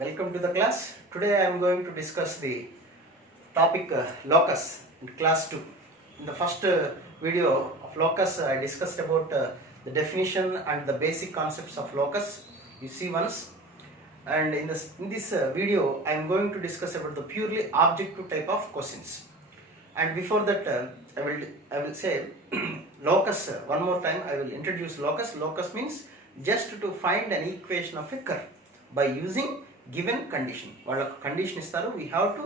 Welcome to the class. Today I am going to discuss the topic locus in class 2. In the first video of locus I discussed about the definition and the basic concepts of locus. You see once. And in this video I am going to discuss about the purely objective type of questions. And before that I will say locus one more time. I will introduce locus. Locus means just to find an equation of a curve by using given condition. వాళ్ళకు condition ఇస్తారు, we have to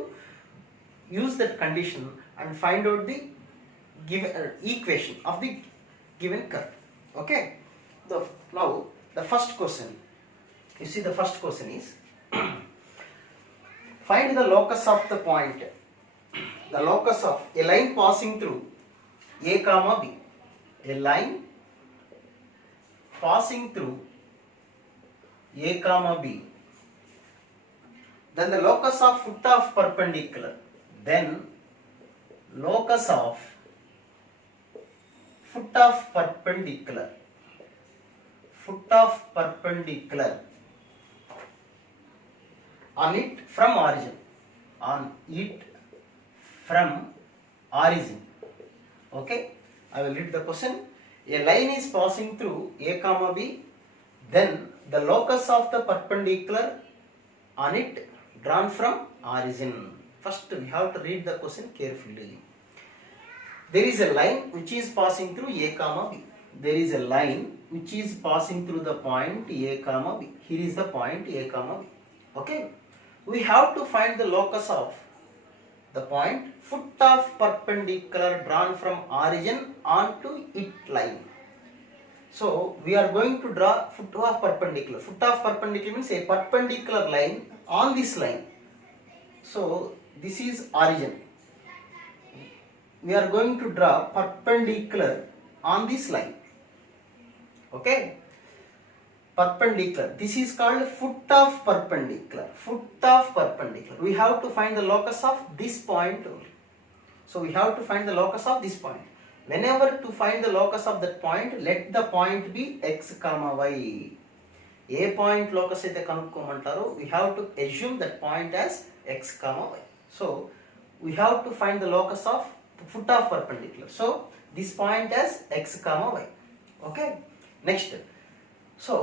use that condition and find out the given equation of the given curve. Okay, now the first question, you see the first question is find the locus of the point, the locus of a line passing through a comma b, a line passing through a comma b, then the locus of foot of perpendicular, then locus of foot of perpendicular on it from origin, Okay, I will read the question. A line is passing through a comma b, then the locus of the perpendicular on it drawn from origin. First we have to read the question carefully. There is a line which is passing through a comma b. There is a line which is passing through the point a comma b. Here is the point a comma b. Okay, we have to find the locus of the point foot of perpendicular drawn from origin onto it line. So we are going to draw foot of perpendicular. Foot of perpendicular means a perpendicular line on this line. So this is origin. We are going to draw perpendicular on this line. Okay, perpendicular. This is called foot of perpendicular. Foot of perpendicular. We have to find the locus of this point only. So we have to find the locus of this point. Whenever to find the locus of that point, let the point be x comma y. A point locus అయితే కనుక్కోమంటారో we have to assume that point as x comma y. So we have to find the locus of foot of perpendicular. So this point as x comma y. Okay, next. So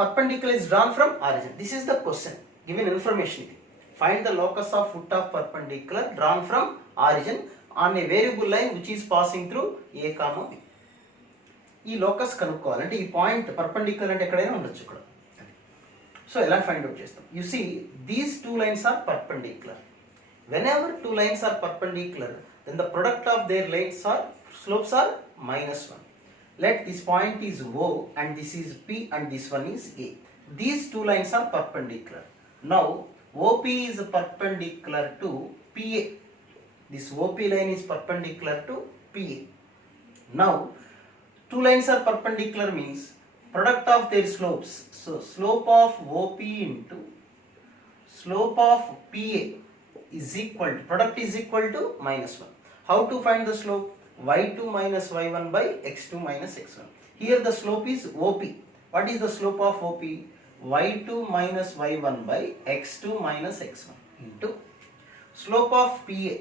perpendicular is drawn from origin. This is the question, given information. Find the locus of foot of perpendicular drawn from origin on a variable line which is passing through a comma b. ఈ locus కనుక్కోవాలంటే ఈ point perpendicular అంటే ఎక్కడైనా ఉండొచ్చు ఇక్కడ. So ఎలా find out చేస్తాం? You see these two lines are perpendicular. Whenever two lines are perpendicular then the product of their lines or slopes are -1. Let this point is O and this is P and this one is A. These two lines are perpendicular. Now OP is perpendicular to PA. This OP line is perpendicular to PA. Now two lines are perpendicular means product of their slopes. So slope of OP into slope of PA is equal to, product is equal to -1. How to find the slope? y2 minus y1 by x2 minus x1. Here the slope is OP. What is the slope of OP? y2 minus y1 by x2 minus x1 into slope of PA,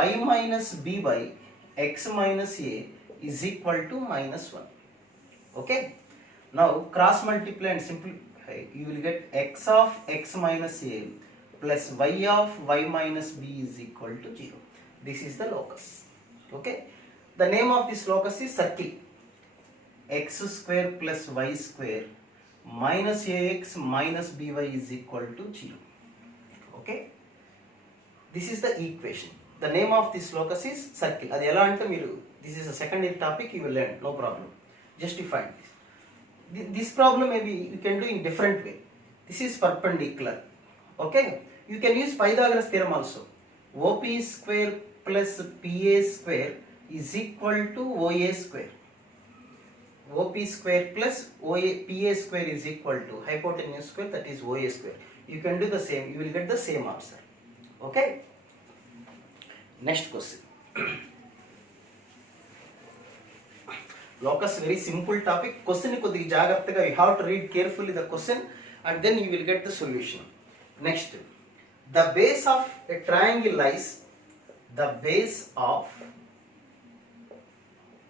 y minus b by x minus a is equal to -1. Okay, now cross multiply and simplify. You will get x of x minus a plus y of y minus b is equal to 0. This is the locus. Okay, the name of this locus is circle. X square plus y square minus ax minus by is equal to 0. Okay, this is the equation. The name of this locus is circle. Adi ela ante meeru, this is a secondary topic, you will learn, no problem. Just define this. This problem maybe you can do in different way. This is perpendicular. Okay, you can use Pythagoras theorem also. OP square plus PA square is equal to OA square. OP square plus PA square is equal to hypotenuse square, that is OA square. You can do the same, you will get the same answer. Okay, next question. Locus, very simple topic. Question koddi jagattaga you have to read carefully the question and then you will get the solution. Next, the base of a triangle lies, the base of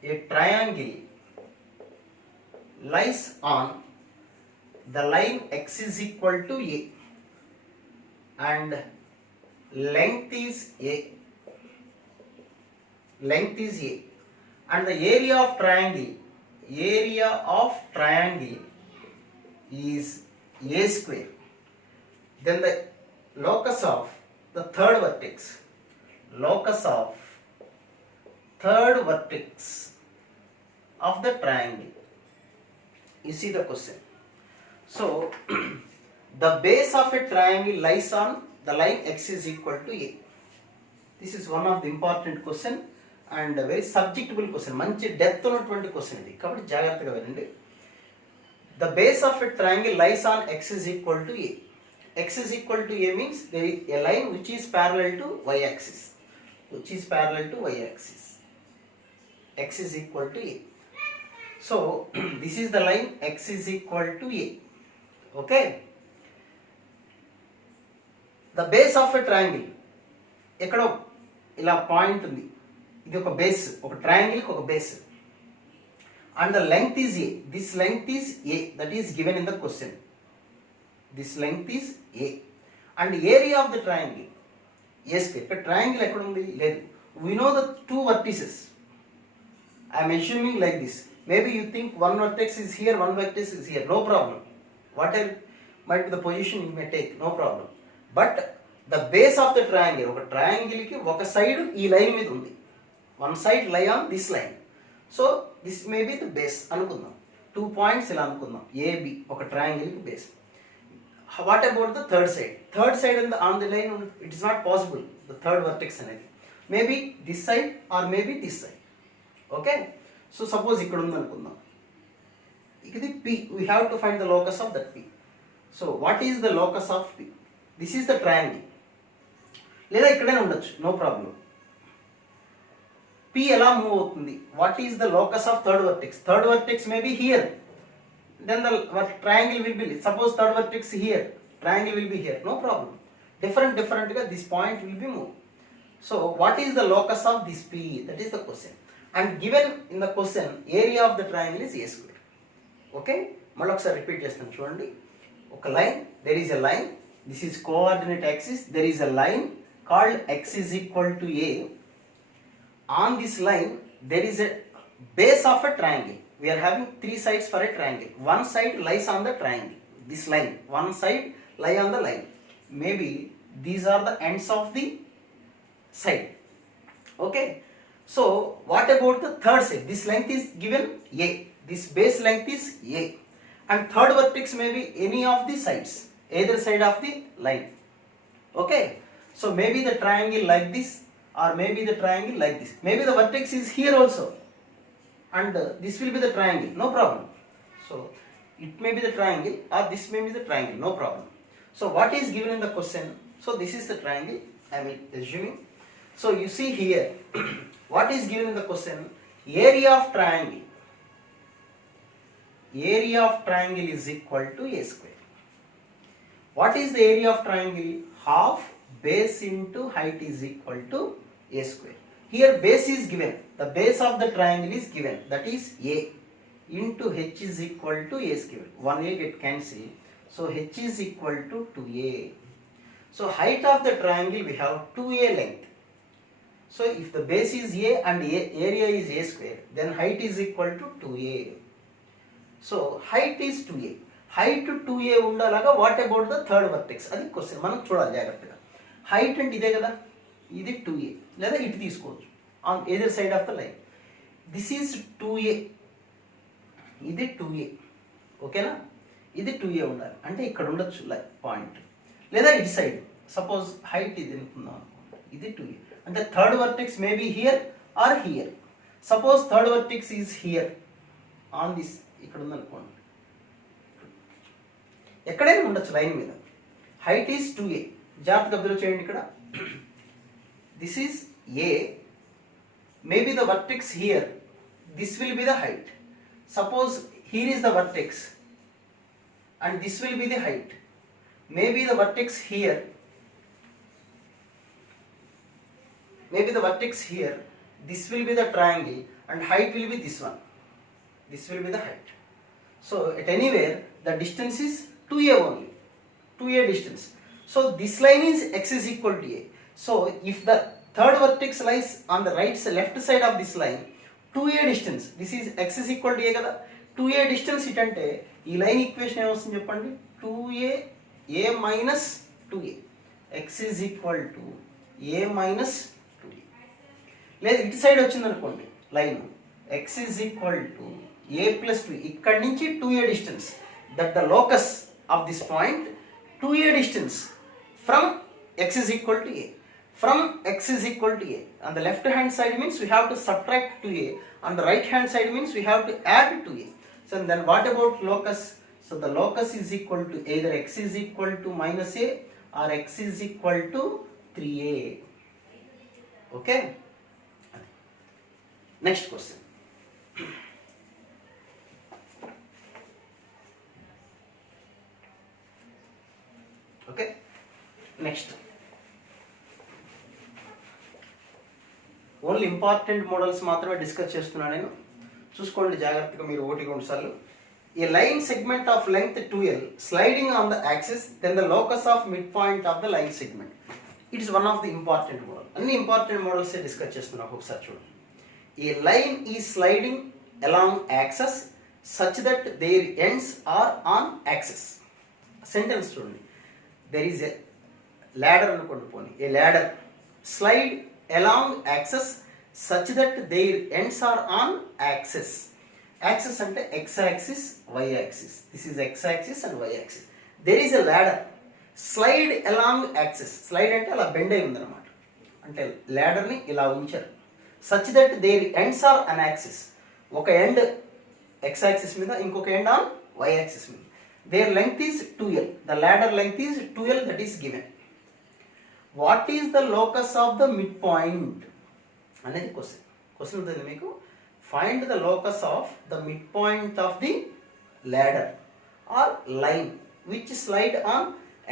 a triangle lies on the line x is equal to a and length is a, and the area of triangle is a square. Then the locus of the third vertex of the triangle. You see the question. So the base of a triangle lies on the line x is equal to a. This is one of the important question and a very subjectable question. మంచి depth ఉన్నటువంటి question ఇది, కాబట్టి జాగ్రత్తగా వినండి. The base of a triangle lies on x is equal to a. X is equal to a means there is a line which is parallel to y axis. X is equal to a. So this is the line x is equal to a. Okay. The base of a triangle, ఎక్కడో ఇలా point ఉంది, ఇది ఒక base, ఒక triangle ఒక base, and the length is a. This length is a, that is given in the question. This length is a and area of the triangle a square. ఇక్కడ triangle ఎక్కడ ఉంది, లేదు. We know the two vertices. I am assuming like this. Maybe you think one vertex is here, one vertex is here, no problem. Whatever might be the position you may take, no problem. But the base of the triangle, ఒక triangle కి ఒక side ఈ line మీద ఉంది, one side lie on this line. So this may be the base అనుకుందాం. 2 points ఇలా అనుకుందాం, AB ఒక ట్రయాంగిల్ కి base. What about the third side? Third side on the line, it is not possible, the third vertex అనేది. Maybe this side or maybe this side. Okay. So suppose ఇక్కడ ఉంది అనుకుందాం, ఇది P. We have to find the locus of that P. So what is the locus of P? This is the triangle. లేదా ఇక్కడైనా ఉండొచ్చు, no problem. P ఎలా move అవుతుంది? What is the locus of third vertex? Third vertex may be here. Then the triangle will be, suppose third vertex here, triangle will be here, no problem. Different గా this point will be moved. So what is the locus of this P? That is the question. And given in the question, area of the triangle is a square. Okay, మళ్ళీ ఒకసారి repeat చేస్తాను చూడండి. ఒక line, there is a line, this is coordinate axis, there is a line called x is equal to a. On this line there is a base of a triangle. We are having three sides for a triangle. One side lies on the triangle, this line, one side lie on the line. Maybe these are the ends of the side. Okay. So what about the third side? This length is given a, this base length is a, and third vertex may be any of the sides, either side of the line. Okay. So maybe the triangle like this, or maybe the triangle like this. Maybe the vertex is here also, and this will be the triangle, no problem. So it may be the triangle or this may be the triangle, no problem. So what is given in the question? So this is the triangle, I am assuming. So you see here, what is given in the question? Area of triangle. Area of triangle is equal to a square. What is the area of triangle? Half base into height is equal to a square. Here base is given, the base of the triangle is given, that is a, into h is equal to a square. 1a get cancelled, so h is equal to 2a. So height of the triangle we have 2a length. So if the base is a and area is a square, then height is equal to 2a. So height is 2a. Height 2a ఉండలాగా. What about the third vertex? అది question, మనం చూడాలి జాగ్రత్తగా. Height అంటే ఇదే కదా, ఇది 2a, లేదా ఇటు తీసుకోవచ్చు on either side of the line. This is 2a, ఇది 2a, ఓకేనా? ఇది 2a ఉండాలి అంటే ఇక్కడ ఉండొచ్చు పాయింట్, లేదా ఇటు సైడ్. సపోజ్ హైట్ ఇది అనుకుందాం, ఇది 2a అంటే third vertex may be here or here. Suppose third vertex is here on this, ఇక్కడ ఉందనుకోండి, ఎక్కడైనా ఉండొచ్చు లైన్ మీద. Height is 2a. జాగ్రత్తగా అబ్జర్వ్ చేయండి ఇక్కడ. This is a, maybe the vertex here, this will be the height. Suppose here is the vertex and this will be the height. maybe the vertex here, this will be the triangle and height will be this one. This will be the height. So at anywhere the distance is 2a only, 2a distance. So this line is x is equal to a. So if the third vertex lies on the left side of this line, 2a distance, this is x is equal to a kada, 2a distance itante ee line equation em vastundi cheppandi, 2a a minus 2a, x is equal to a minus 2a. లేదా ఇటు side వచ్చింది అనుకోండి line, x is equal to a plus 2, ఇక్కడ నుంచి 2a distance, that the locus of this point 2a distance from x is equal to a. From x is equal to a, on the left hand side means we have to subtract 2a, on the right hand side means we have to add 2a. So then what about locus? So the locus is equal to either x is equal to minus a or x is equal to 3a. Okay. Next question. Okay. Next. Only important models మాత్రమే discuss చేస్తున్నాను నేను, చూసుకోండి జాగ్రత్తగా మీరు ఒకటి రెండు సార్లు. A line segment of length 2l sliding on the axis, then the locus of mid point of the line segment. It is one of the important model. అన్ని ఇంపార్టెంట్ మోడల్స్ డిస్కస్ చేస్తున్నాను, ఒకసారి చూడండి. A line is sliding along axes such that their ends are on axes. Sentence చూడండి, there is a ladder అనుకోండి, పోనీ ఏ ladder slide along axis such that their ends are on axis. Axis అంటే x axis, y axis. This is x axis and y axis. There is a ladder slide along axis. Slide అంటే అలా bend అయి ఉందన్నమాట, అంటే ladder ని ఇలా ఉంచారు. such that their ends are on axis. ఒక ఎండ్ x axis మీద, ఇంకొక ఎండ్ on y axis మీద. Their length is 2l. The ladder length is 2l, that is given. What is the locus of the midpoint అనేది question. Question ఉంటుంది మీకు, find the locus of the mid point of the ladder or line which slide on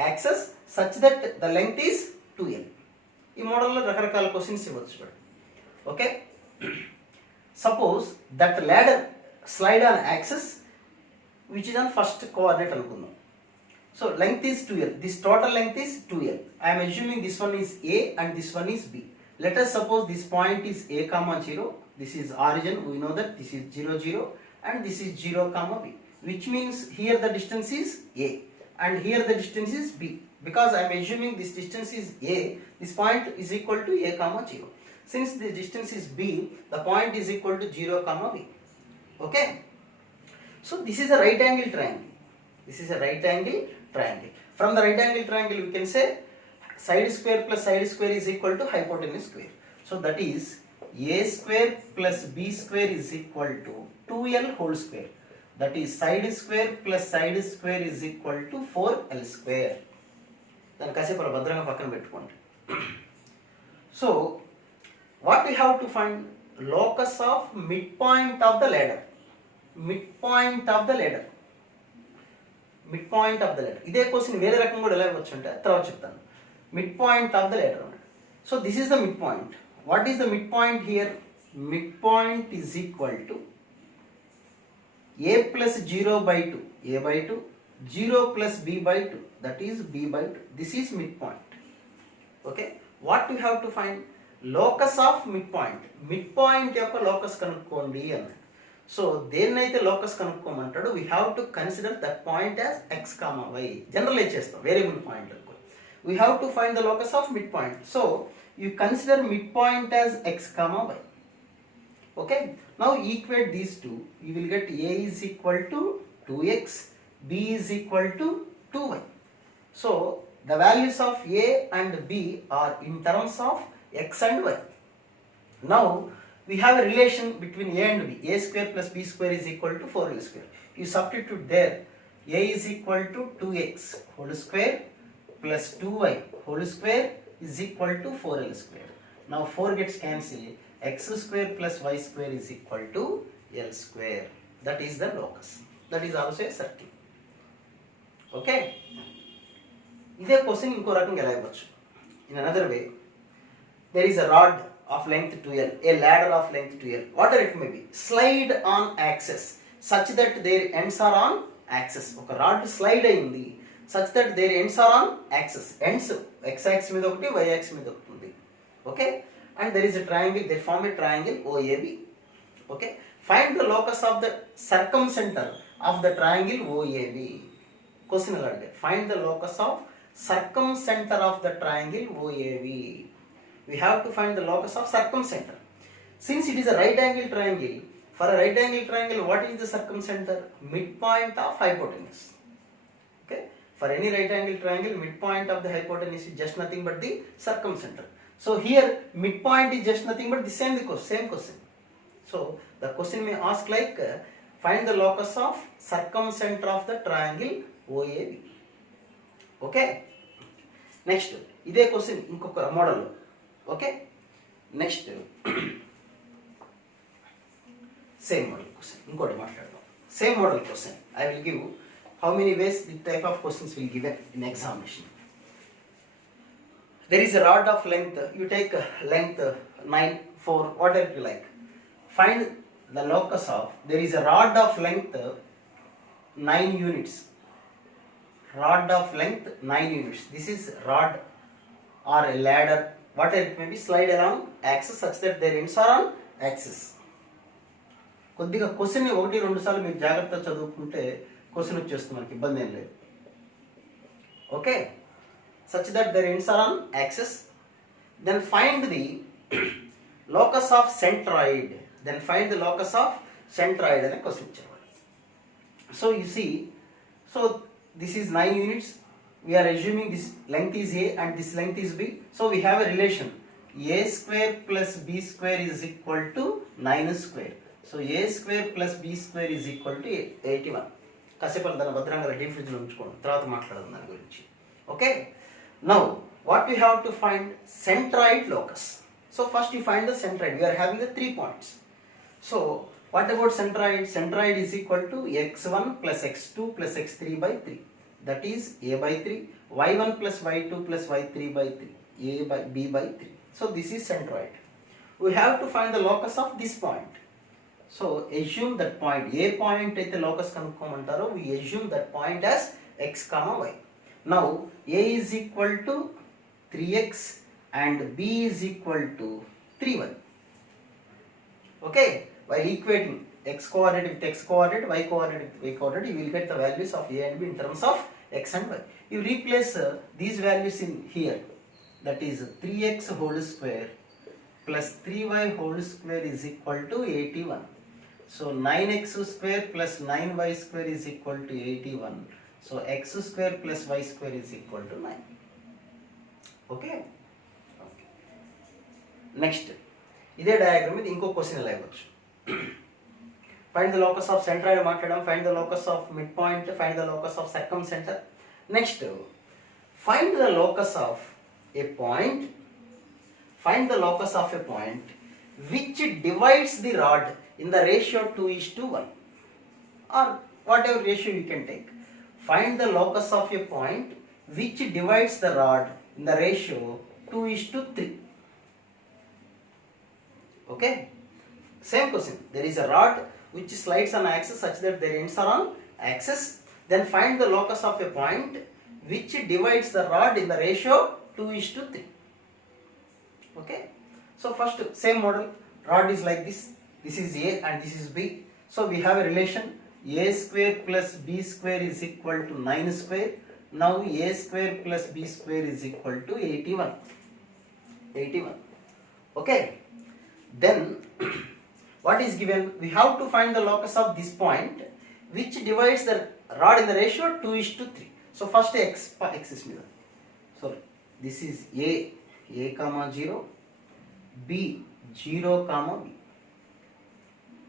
axis such that the length is 2l. ఈ మోడల్లో రకరకాల questions ఇవ్వచ్చు చూడండి. Okay, suppose that ladder slide on axis which is on first coordinate అనుకుందాం. So length is 2l. This total length is 2l. I am assuming this one is a and this one is b. Let us suppose this point is a comma 0. This is origin. We know that this is 0 0 and this is 0 comma b. Which means here the distance is a and here the distance is b. Because I am assuming this distance is a, this point is equal to a comma 0. Since the distance is b, the point is equal to 0 comma b. Okay. So this is a right angle triangle. This is a right angle triangle. From the right angle triangle we can say side square plus side square is equal to hypotenuse square. So that is a square plus b square is equal to 2l whole square. That is side square plus side square is equal to 4l square. దాన్ని కాసేపు అలా భద్రంగా పక్కన పెట్టుకోండి. So what we have to find? Locus of midpoint of the ladder. Midpoint of the ladder. Mid point of the ladder. ఇదే question వేరే రకంగా కూడా ఎలా ఇవ్వచ్చు అంటే తర్వాత చెప్తాను. Mid point of the ladder అన్నమాట. So this is the mid point. What is the mid point here? Mid point is equal to a plus 0 by 2, a by 2, 0 plus b by 2, that is b by 2. This is midpoint. Okay, what we have to find? Locus of midpoint. Midpoint యొక్క locus కనుక్కోండి అన్నాడు. So దేన్నైతే locus కనుక్కోమంటాడో we have to consider that point as x comma y. Generalize చేస్తాం variable point అనుకో. We have to find the locus of mid point. So you consider mid point as x comma y. Okay, now equate these two. You will get a is equal to 2x, b is equal to 2y. So the values of a and b are in terms of x and y. Now we have a relation between a and b. A square plus b square is equal to 4l square. You substitute there. A is equal to 2x whole square plus 2y whole square is equal to 4l square. Now 4 gets cancelled. X square plus y square is equal to l square. That is the locus. That is also a circle. Okay. ఇదే question ఇంకో రకంగా ఎలా ఇవ్వచ్చు. In another way, there is a rod of length 2l, a ladder of length 2l, whatever it may be, slide on axis such that their ends are on axis. ఒక rod slide అయింది such that their ends are on axis. ends x axis మీద ఒకటి, y axis మీద ఒకటి ఉంది. Okay, and there is a triangle, they form a triangle OAB. okay, find the locus of the circumcenter of the triangle OAB. Question ఎలా అంటే find the locus of circumcenter of the triangle OAB. We have to find the locus of circumcenter. Since it is a right angle triangle, for a right angle triangle, what is the circumcenter? Midpoint of hypotenuse. Okay, for any right angle triangle, midpoint of the hypotenuse is just nothing but the circumcenter. So here midpoint is just nothing but the same question. So the question may ask like find the locus of circumcenter of the triangle OAB. Okay, next ఇదే question ఇంకొక model. Okay, next same model question ఇంకోటి మాట్లాడదాం. Same model question I will give how many ways the type of questions will given in examination. there is a rod of length, you take length 9, 4, whatever you like. Find the locus of, there is a rod of length 9 units. Rod of length 9 units. This is rod or a ladder, whatever it may be, slide along axis such that their ends are on axis. కొద్దిగా క్వశ్చన్ని 1-2 సార్లు మీరు జాగ్రత్తగా చదువుకుంటే question వచ్చేస్తుంది, మనకి ఇబ్బంది ఏం లేదు. Okay, such that their ends are on axis. Then find the locus of centroid. Then find the locus of centroid అనే క్వశ్చన్ ఇచ్చారు. So you see, so this is 9 units. We are assuming this length is A and this length is B. So we have a relation A square plus B square is equal to 9 square. So A square plus B square is equal to 81. కాసేపు దాన్ని భద్రంగా deep ఫ్రిడ్జ్లో ఉంచుకోండి, తర్వాత మాట్లాడదాం దాని గురించి. Okay, now what we have to find? Centroid locus. So first you find the centroid. We are having the 3 points. So what about centroid? Centroid is equal to x1 plus x2 plus x3 by 3. That is a by 3, y1 plus y2 plus y3 by 3, a by b by 3. So this is centroid. We have to find the locus of this point. So assume that point, a point అయితే locus కనుక్కోమంటారో, we assume that point as x comma y. Now a is equal to 3x and b is equal to 3y. Okay, while equating x coordinate with x coordinate, y coordinate with y coordinate, you will get the values of a and b in terms of x and y. You replace these values in here. That is 3x whole square plus 3y whole square is equal to 81. So 9x square plus 9y square is equal to 81. So x square plus y square is equal to 9. Okay? Okay. Next, ఇదే diagram మీద ఇంకో question ఎలా ఇవ్వచ్చు. Find the locus of centroid మాట్లాడడం, find the locus of midpoint, find the locus of circumcenter. Next, find the locus of a point, find the locus of a point which divides the rod in the ratio 2:1 or whatever ratio you can take. Find the locus of a point which divides the rod in the ratio 2:3. Okay, same question. There is a rod which slides on axis such that their ends are on axis. Then find the locus of a point which divides the rod in the ratio 2:3. Okay, so first same model, rod is like this. This is A and this is B. So we have a relation a square plus b square is equal to 9 square. Now a square plus b square is equal to 81. 81. Okay. Then what is given? We have to find the locus of this point which divides the rod in the ratio 2:3. So first x is here. So this is a comma 0, b 0 comma b.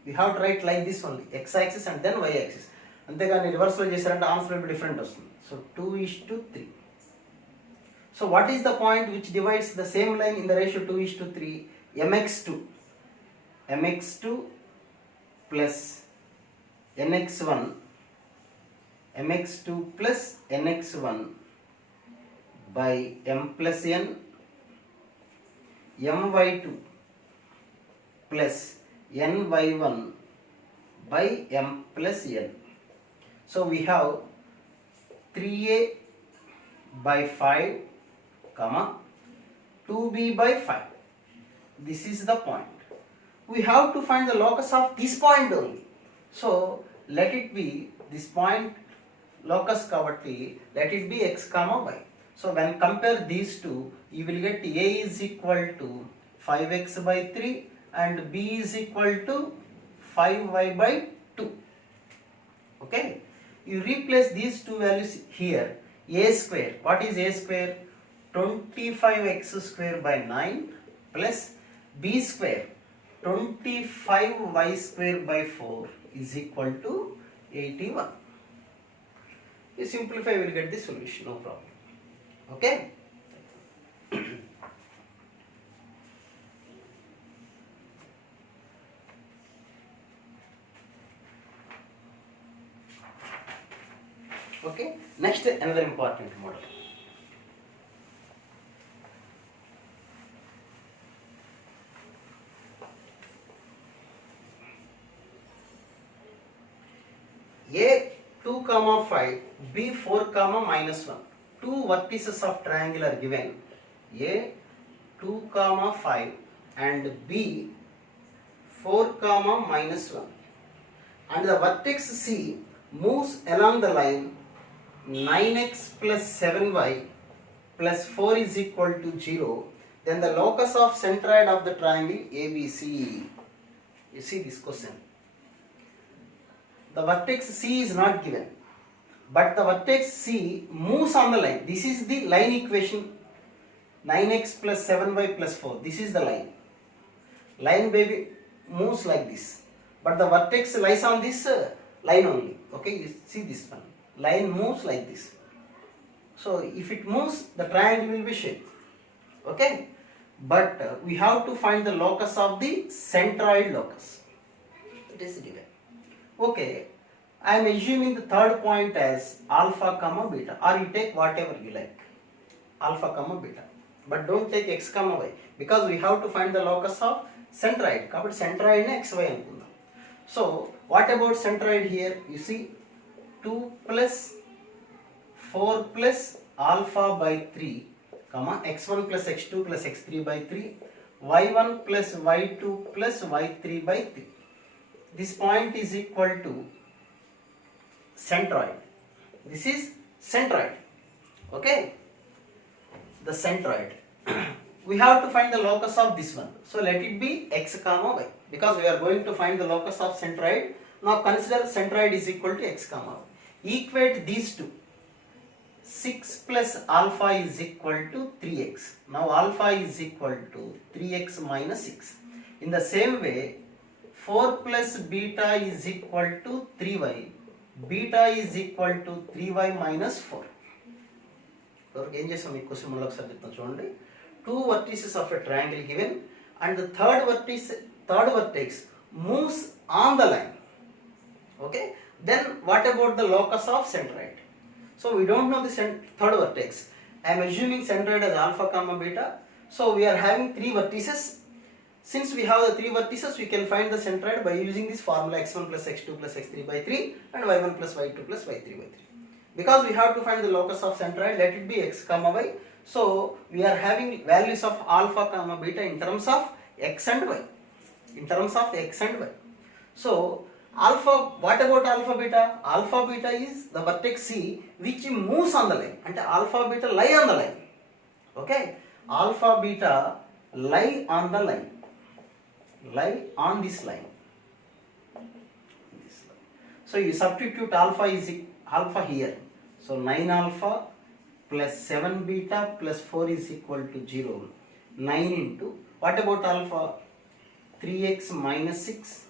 We have to write like this only, x axis and then y axis. అంతేగాని రివర్స్లో చేశారంటే answer will be different వస్తుంది. So 2:3. So what is the point which divides the same line in the ratio 2:3? mx2 plus nx1 plus nx1 by m plus n, my2 plus ny1 by m plus n. So we have 3a by 5 comma 2b by 5. This is the point. We have to find the locus of this point only. So let it be this point locus kabatti, let it be x comma y. So when compare these two, you will get a is equal to 5x by 3 and b is equal to 5y by 2. Okay, you replace these two values here. A square, what is a square? 25x square by 9 plus b square 25y square by 4 is equal to 81. You simplify, you will get the solution, no problem. Okay. Okay. Next, another important model. A 2 comma 5, B 4 comma minus 1. Two vertices of triangle are given. A 2 comma 5 and B 4 comma minus 1. And the vertex C moves along the line 9x plus 7y plus 4 is equal to 0. Then the locus of centroid of the triangle ABC. You see this question. The vertex C is not given, but the vertex C moves on the line. This is the line equation, 9x plus 7y plus 4. This is the line. Line baby moves like this, but the vertex lies on this line only. Okay, you see this one. Line moves like this. So if it moves, the triangle will be shaped. Okay, but we have to find the locus of the centroid locus. It is given. Okay, I am assuming the third point as alpha comma beta, or you take whatever you like, alpha comma beta, but don't take x comma y, because we have to find the locus of centroid. Kabatti centroid ne xy anukundam. So what about centroid here? You see 2 plus 4 plus alpha by 3 comma x1 plus x2 plus x3 by 3 y1 plus y2 plus y3 by 3. This point is equal to centroid. This is centroid. Okay, the centroid. We have to find the locus of this one. So let it be x comma y, because we are going to find the locus of centroid. Now consider centroid is equal to x comma y. Equate these two. 6 plus alpha is equal to 3x. Now alpha is equal to 3x minus 6. In the same way, 4 plus beta is equal to 3y. Beta is equal to 3y minus 4. Two vertices of a triangle given, and the third vertex moves on the line. Okay. Then what about the locus of centroid? So we don't know the third vertex. I am assuming centroid as alpha comma beta. So we are having three vertices. Since we have the three vertices, we can find the centroid by using this formula x1 plus x2 plus x3 by 3 and y1 plus y2 plus y3 by 3. Because we have to find the locus of centroid, let it be x comma y. So we are having values of alpha comma beta in terms of x and y. In terms of x and y. So alpha, what about alpha beta? Alpha beta is the vertex C which moves on the line. And alpha beta lie on the line. Okay. Alpha beta lie on the line. Lie on this line. So you substitute alpha here. So 9 alpha plus 7 beta plus 4 is equal to 0. 9 into, what about alpha? 3x minus 6.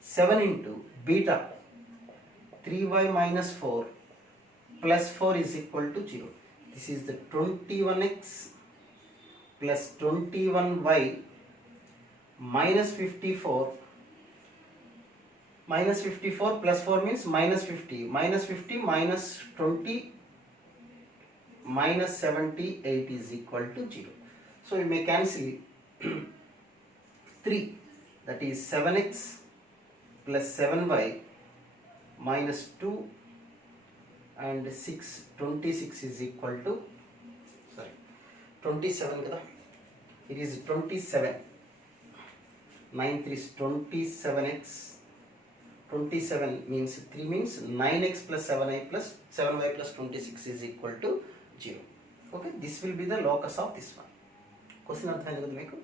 7 into beta 3y minus 4 plus 4 is equal to 0. This is the 21x plus 21y minus 54. Minus 54 plus 4 means minus 50. Minus 50 minus 20 minus 78 is equal to 0. So we may cancel 3, that is 7x plus 7y minus 2 and 6, 26 is equal to, 27 kada? It is 27. 9 3 is 27x. 27 means 3 means 9x plus 7y plus 26 is equal to 0. Okay, this will be the locus of this one. Question అర్థమైంది కదా మీకు?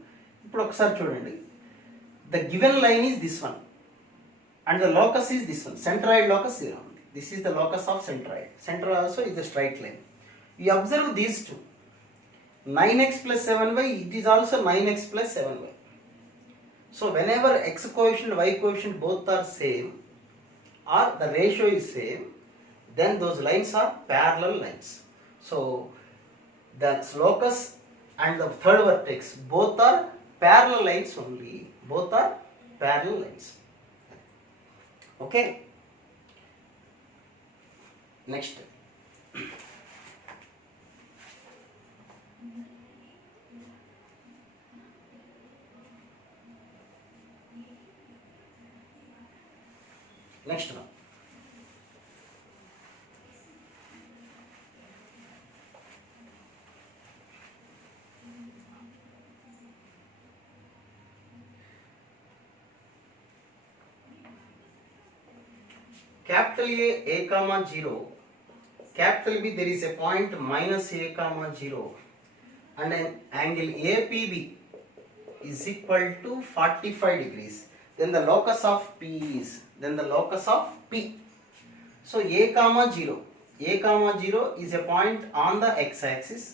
ఇప్పుడు ఒకసారి చూడండి. The given line is this one and the locus is this one. Centroid locus here ఉంది. This is the locus of centroid. Centroid also is a straight line. You observe these two. 9x plus 7y, it is also 9x plus 7y. So whenever x coefficient, y coefficient both are same or the ratio is same, then those lines are parallel lines. So the locus and the third vertex both are parallel lines only. Both are parallel lines. Okay. Next. Next one. Capital A comma 0, capital B there is a point minus A comma 0 and an angle APB is equal to 45 degrees. Then the locus of P is, P. So A comma 0 is a point on the x-axis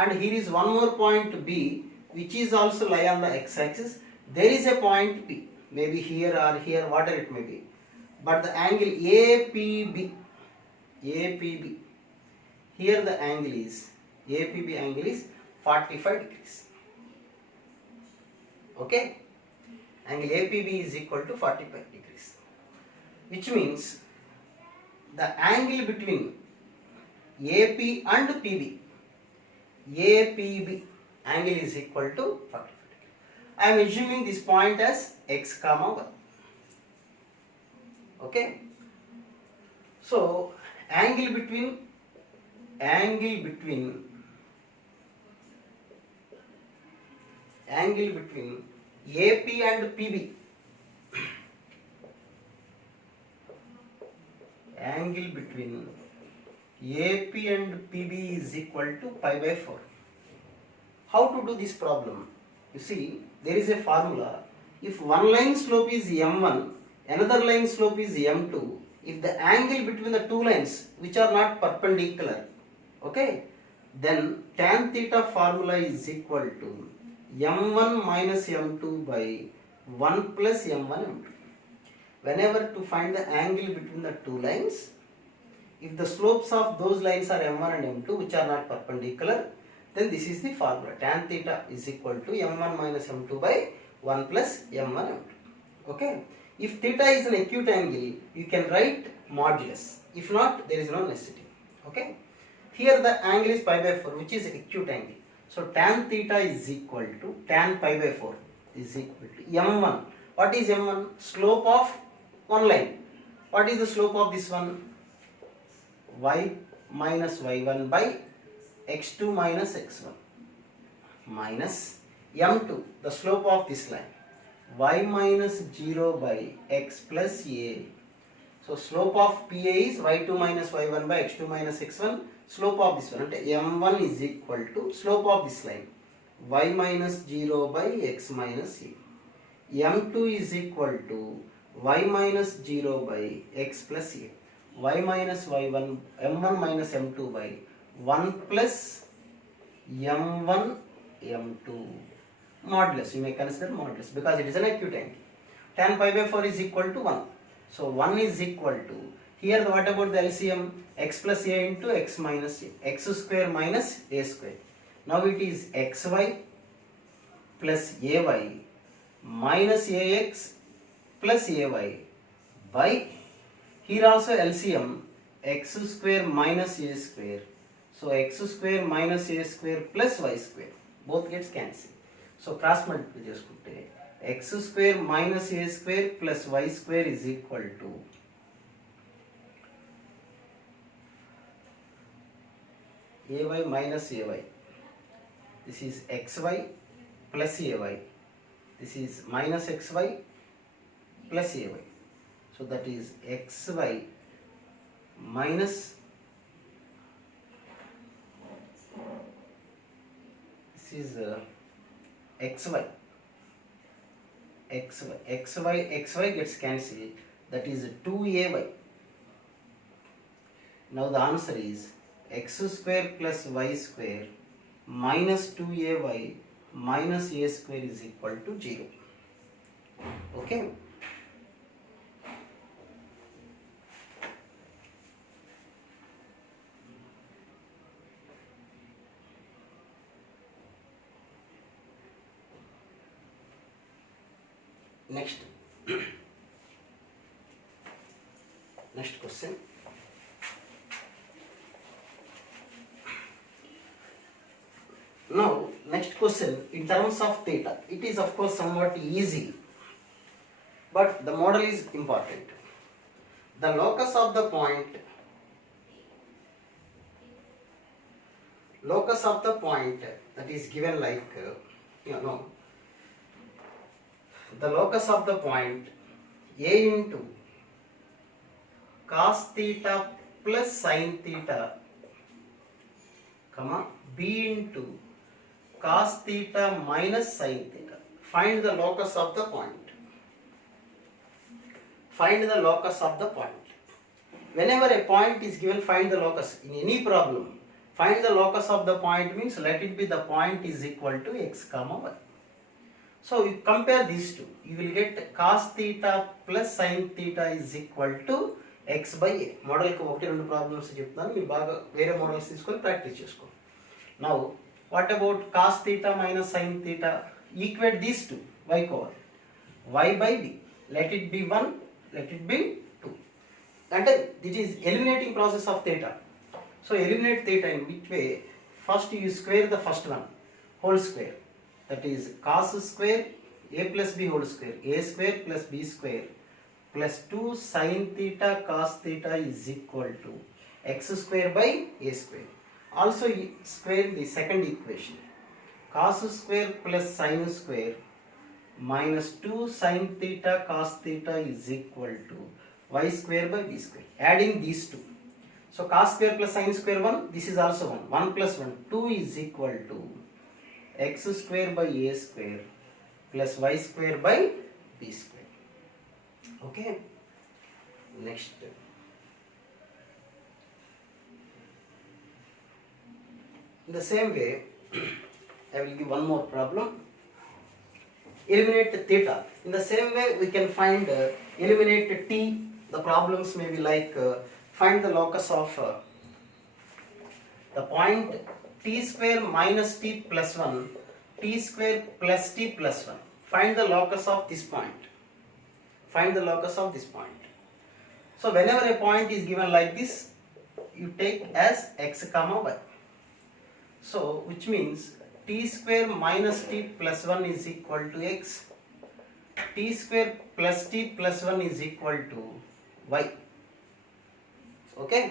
and here is one more point B which is also lie on the x-axis. There is a point P, maybe here or here, whatever it may be. But the angle APB, here the angle is, APB angle is 45 degrees. Okay? Angle APB is equal to 45 degrees. Which means the angle between AP and PB, APB angle is equal to 45 degrees. I am assuming this point as x comma 1. Okay, so angle between AP and PB, angle between AP and PB is equal to pi by 4. How to do this problem? You see, there is a formula. If one line slope is m1, another line slope is m2, if the angle between the two lines which are not perpendicular, okay, then tan theta formula is equal to m1 minus m2 by 1 plus m1 m2. Whenever to find the angle between the two lines, if the slopes of those lines are m1 and m2 which are not perpendicular, then this is the formula. Tan theta is equal to m1 minus m2 by 1 plus m1 m2. Okay. If theta is an acute angle, you can write modulus. If not, there is no necessity. Okay. Here the angle is pi by 4, which is acute angle. So tan theta is equal to tan pi by 4 is equal to m1. What is m1? Slope of one line. What is the slope of this one? Y minus y1 by x2 minus x1 minus m2, the slope of this line, y minus 0 by x plus a. So slope of PA is y2 minus y1 by x2 minus x1. Slope of this one, m1 is equal to slope of this line, y minus 0 by x minus a. m2 is equal to y minus 0 by x plus a. Y minus y1, m1 minus m2 by 1 plus m1 m2 modulus. You may consider modulus because it is an acute angle. Tan pi by 4 is equal to 1. So 1 is equal to, here what about the LCM? X plus a into x minus a. X square minus a square. Now it is xy plus ay minus ax plus ay by, here also LCM, x square minus a square. So x square minus a square plus y square both gets cancelled. So cross multiply cheskunte x square minus a square plus y square is equal to ay minus ay. This is xy plus ay. This is minus xy plus ay. So that is xy minus this is xy gets cancelled, that is 2ay. Now the answer is x square plus y square minus 2ay minus a square is equal to 0. Okay. Next question. Now next question in terms of theta, it is of course somewhat easy, but the model is important. The locus of the point that is given like the locus of the point a into cos theta plus sin theta, comma b into cos theta minus sin theta. Find the locus of the point. Find the locus of the point. Whenever a point is given, find the locus. In any problem, find the locus of the point means let it be the point is equal to x comma y. So you compare these two, you will get cos theta plus sin theta is equal to x by a. Model ku ఒకటి రెండు problems చెప్తాను, మీరు బాగా వేరే models తీసుకొని practice చేసుకోండి. Now what about cos theta minus sin theta? Equate these two, y over y by b. Let it be 1, let it be 2. And this is eliminating process of theta. So eliminate theta in which way? First you square the first one, whole square. That is cos square a plus b whole square, a square plus b square plus 2 sin theta cos theta is equal to x square by a square. Also square the second equation, cos square plus sin square minus 2 sin theta cos theta is equal to y square by b square. Adding these two, so cos square plus sin square 1, this is also 1, 1 plus 1, 2 is equal to x square by a square plus y square by b square. Okay. Next. In the same way, I will give one more problem. Eliminate theta. In the same way, we can find eliminate t. The problems may be like find the locus of the point t square minus t plus 1, t square plus t plus 1. Find the locus of this point. Find the locus of this point. So whenever a point is given like this, you take as x comma y. So which means t square minus t plus 1 is equal to x, t square plus t plus 1 is equal to y. Okay.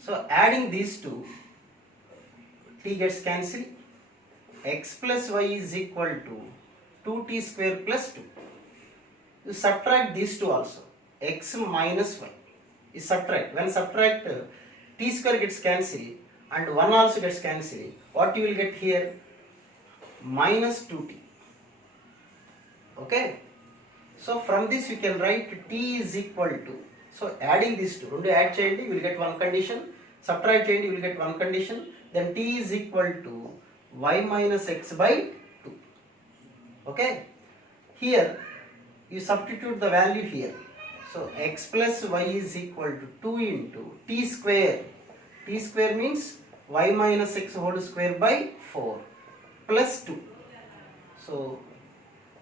So adding these two, t gets cancelled, x plus y is equal to 2t square plus 2. You subtract these two also, x minus y. You subtract. When subtract, t square gets cancelled and 1 also gets cancelled. What you will get here? Minus 2t. Okay. So from this you can write t is equal to. So adding these two, రెండు add చేయండి, you will get one condition. Subtract చేయండి, you will get one condition. Then t is equal to y minus x by 2. Okay. Here you substitute the value here. So x plus y is equal to 2 into t square. T square means y minus x whole square by 4 plus 2. So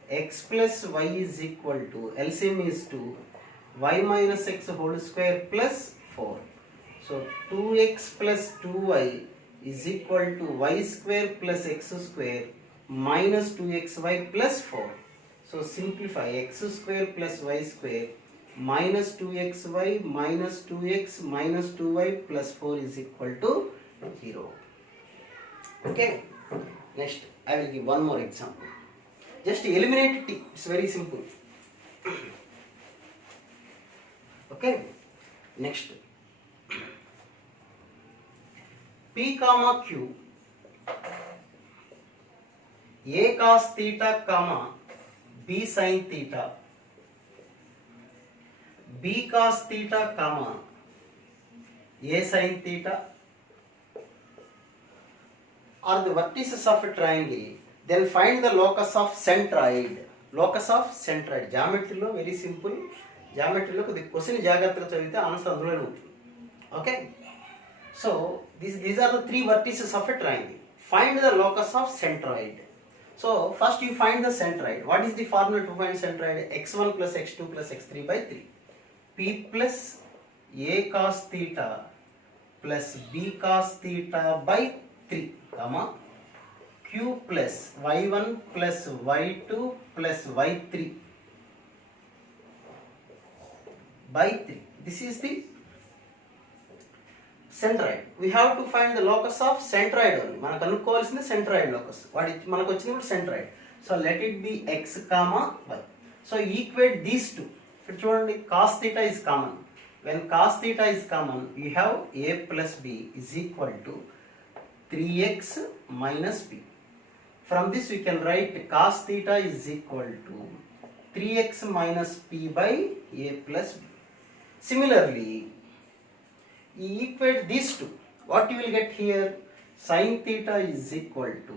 x plus y is equal to, LCM is 2, y minus x whole square plus 4. So 2x plus 2y is equal to y square plus x square minus 2xy plus 4. So simplify x square plus y square minus 2xy minus 2x minus 2y plus 4 is equal to 0. Okay. Next, I will give one more example. Just eliminate t. It's very simple. Okay. Next, p comma q, a cos theta comma b sin theta, b cos theta comma a sin theta are the vertices of a triangle. Then find the locus of centroid. Locus of centroid. Geometry lo very simple. Geometry lo the question జాగ్రత్తగా చదివితే answer అందులోనే ఉంటుంది. Okay. So these are the three vertices of a triangle. Find the locus of centroid. So first you find the centroid. What is the formula to find centroid? x1 plus x2 plus x3 by 3. p plus a cos theta plus b cos theta by 3, comma q plus y1 plus y2 plus y3 by 3. This is the centroid. We have to find the locus of centroid only. మనం కనుక్కోవాల్సింది centroid locus. వాడి మనకు వచ్చినప్పుడు centroid. So let it be x comma y. So equate these two. ఇప్పుడు చూడండి cos theta is common. When cos theta is common, you have a plus b is equal to 3x minus b. From this we can write cos theta is equal to 3x minus p by a plus b. Similarly, you equate these two. What you will get here? Sin theta is equal to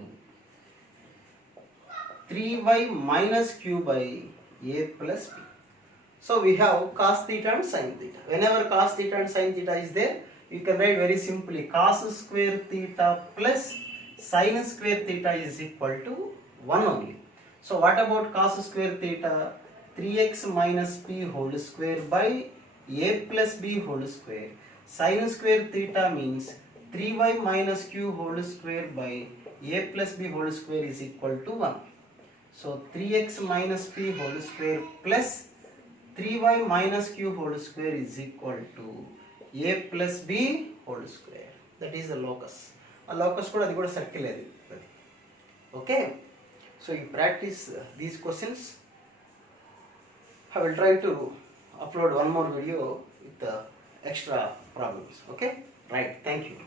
3y minus q by a plus b. So we have cos theta and sin theta. Whenever cos theta and sin theta is there, you can write very simply cos square theta plus sin square theta is equal to 1 only. So what about cos square theta? 3x minus p whole square by a plus b whole square. Sin square theta means 3y minus q whole square by a plus b whole square is equal to 1. So 3x minus p whole square plus 3y minus q whole square is equal to a plus b whole square. That is the locus. A locus kuda adi kuda circle adi. Okay. So you practice these questions. I will try to upload one more video with the extra problems. Okay. Right. Thank you.